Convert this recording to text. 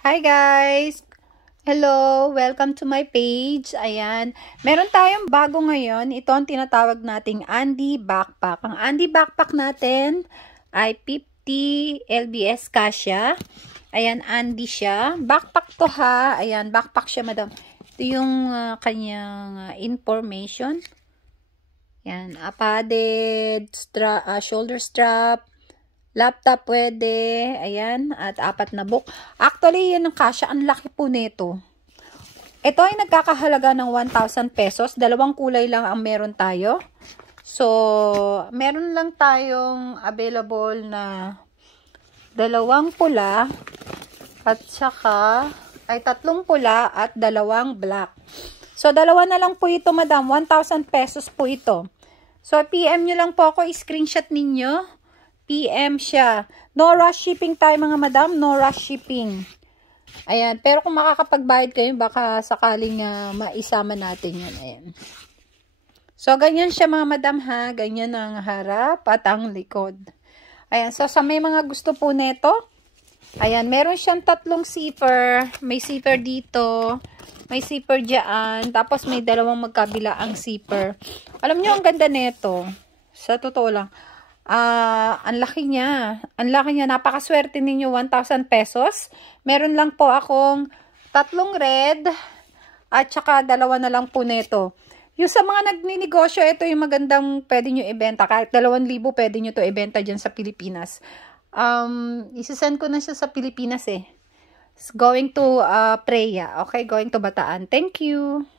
Hi guys! Hello! Welcome to my page. Ayan. Meron tayong bago ngayon. Ito ang tinatawag nating Andy Backpack. Ang Andy Backpack natin ay 50 LBS Cassia. Ayan, Andy siya. Backpack to ha. Ayan, backpack siya madam. Ito yung kanyang information. Ayan, padded, shoulder strap. Laptop pwede, ayan, at 4 na book. Actually, yan ang kasya, ang laki po nito. Ito ay nagkakahalaga ng 1,000 pesos. Dalawang kulay lang ang meron tayo. So, meron lang tayong available na dalawang pula at saka ay 3 pula at 2 black. So, dalawa na lang po ito, madam. 1,000 pesos po ito. So, PM nyo lang po ako, screenshot ninyo. PM siya. No rush shipping tayo mga madam. No rush shipping. Ayan. Pero kung makakapagbayad kayo, baka sakaling maisama natin yan. Ayan. So, ganyan siya mga madam ha. Ganyan ang harap at ang likod. Ayan. So, sa may mga gusto po neto. Ayan. Meron siyang 3 zipper. May zipper dito. May zipper dyan. Tapos may 2 magkabilaang zipper. Alam nyo, ang ganda neto. Sa totoo lang. Ang laki niya. Ang laki niya. Napakaswerte ninyo. 1,000 pesos. Meron lang po akong 3 red. At saka 2 na lang po neto. Yung sa mga nagninegosyo, ito yung magandang pwede nyo ibenta. Kahit 2,000 pwede nyo to ibenta dyan sa Pilipinas. Isasend ko na siya sa Pilipinas eh. It's going to Preya. Okay? Going to Bataan. Thank you.